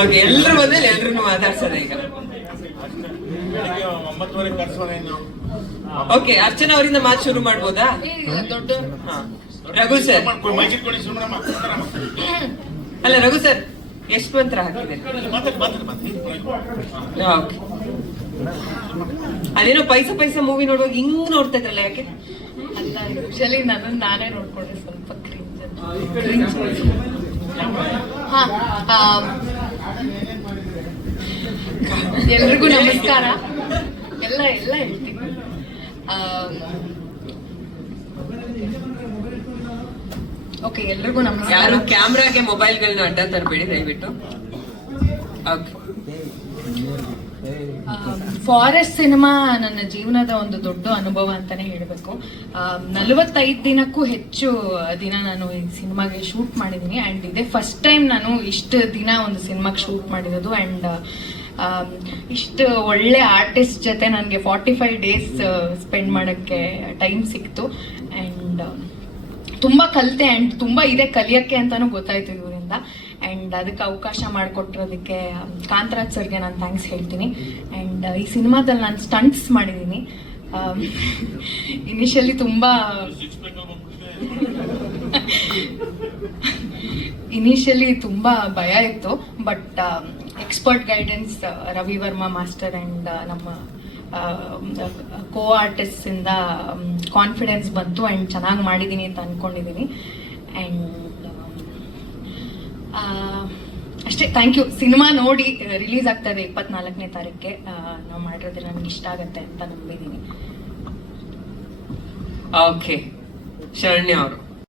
Okay, ಎಲ್ರು ಬಂದ್ರೆ ಎಲ್ರು ಮಾತಾಡ್ಸೋಣ ಈಗ. ಓಕೆ, ಅರ್ಚನಾ ಅವರಿಂದ ಮಾತು ಶುರು ಮಾಡ್ಬೋದಾ? ದೊಡ್ಡ ರಘು ಸರ್, ಅಲ್ಲ ರಘು ಸರ್, ಎಷ್ಟು ಮಂತ್ರ ಹಾಕಿದೆ? ಅದೇನೋ ಪೈಸಾ ಪೈಸಾ ಮೂವಿ ನೋಡುವಾಗ ಹಿಂಗ್ ನೋಡ್ತಾ ಇದ್ರಲ್ಲ, ಯಾಕೆ? ಅಲ್ಲ, ಯೂಶಲಿ ನಾನೇ ನೋಡ್ಕೊಂಡ್ರೆ ಸ್ವಲ್ಪ ಕ್ರಿಂಜ್. ಎಲ್ರಿಗೂ ನಮಸ್ಕಾರ. ಎಲ್ಲ ಹೇಳ್ತೀನಿ. ಓಕೆ, ಎಲ್ರಿಗೂ ನಮಸ್ಕಾರ. ಯಾರು ಕ್ಯಾಮ್ರಾಗೆ ಮೊಬೈಲ್ಗಳನ್ನ ಅಡ್ಡ ತರಬೇಡಿ ದಯವಿಟ್ಟು. ಫಾರೆಸ್ಟ್ ಸಿನಿಮಾ ನನ್ನ ಜೀವನದ ಒಂದು ದೊಡ್ಡ ಅನುಭವ ಅಂತಾನೆ ಹೇಳ್ಬೇಕು. 45 ದಿನಕ್ಕೂ ಹೆಚ್ಚು ದಿನ ನಾನು ಈ ಸಿನಿಮಾಗೆ ಶೂಟ್ ಮಾಡಿದ್ದೀನಿ. ಅಂಡ್ ಇದೇ ಫಸ್ಟ್ ಟೈಮ್ ನಾನು ಇಷ್ಟು ದಿನ ಒಂದು ಸಿನಿಮಾಗೆ ಶೂಟ್ ಮಾಡಿರೋದು. ಅಂಡ್ ಇಷ್ಟು ಒಳ್ಳೆ ಆರ್ಟಿಸ್ಟ್ ಜೊತೆ ನನಗೆ 45 ಡೇಸ್ ಸ್ಪೆಂಡ್ ಮಾಡೋಕ್ಕೆ ಟೈಮ್ ಸಿಕ್ತು. ಅಂಡ್ ತುಂಬಾ ಕಲಿತೆ. ಅಂಡ್ ತುಂಬಾ ಇದೆ ಕಲಿಯಕ್ಕೆ ಅಂತಾನು ಗೊತ್ತಾಯ್ತು ಇವರಿಂದ. ಅಂಡ್ ಅದಕ್ಕೆ ಅವಕಾಶ ಮಾಡಿಕೊಟ್ಟಿರೋದಕ್ಕೆ ಕಾಂತರಾಜ್ ಸರ್ಗೆ ನಾನು ಥ್ಯಾಂಕ್ಸ್ ಹೇಳ್ತೀನಿ. ಅಂಡ್ ಈ ಸಿನಿಮಾದಲ್ಲಿ ನಾನು ಸ್ಟಂಟ್ಸ್ ಮಾಡಿದ್ದೀನಿ. ಇನಿಷಿಯಲಿ ತುಂಬಾ ಭಯ ಇತ್ತು. But expert guidance Ravi Varma master and ನಮ್ಮ ಕೋ ಆರ್ಟಿಸ್ಟ್ ಇಂದ ಕಾನ್ಫಿಡೆನ್ಸ್ ಬಂತು. ಅಂಡ್ ಚೆನ್ನಾಗಿ ಮಾಡಿದ್ದೀನಿ ಅಂತ ಅನ್ಕೊಂಡಿದ್ದೀನಿ. ಅಂಡ್ ಅಷ್ಟೇ, ಥ್ಯಾಂಕ್ ಯು. ಸಿನಿಮಾ ನೋಡಿ ರಿಲೀಸ್ ಆಗ್ತಾ ಇದೆ 24ನೇ ತಾರೀಕಿಗೆ. ನಾವು ಮಾಡಿರೋದು ನನಗೆ ಇಷ್ಟ ಆಗತ್ತೆ ಅಂತ ನಂಬಿದ್ದೀನಿ. ಓಕೆ, ಶರಣ್ಯ ಅವರು.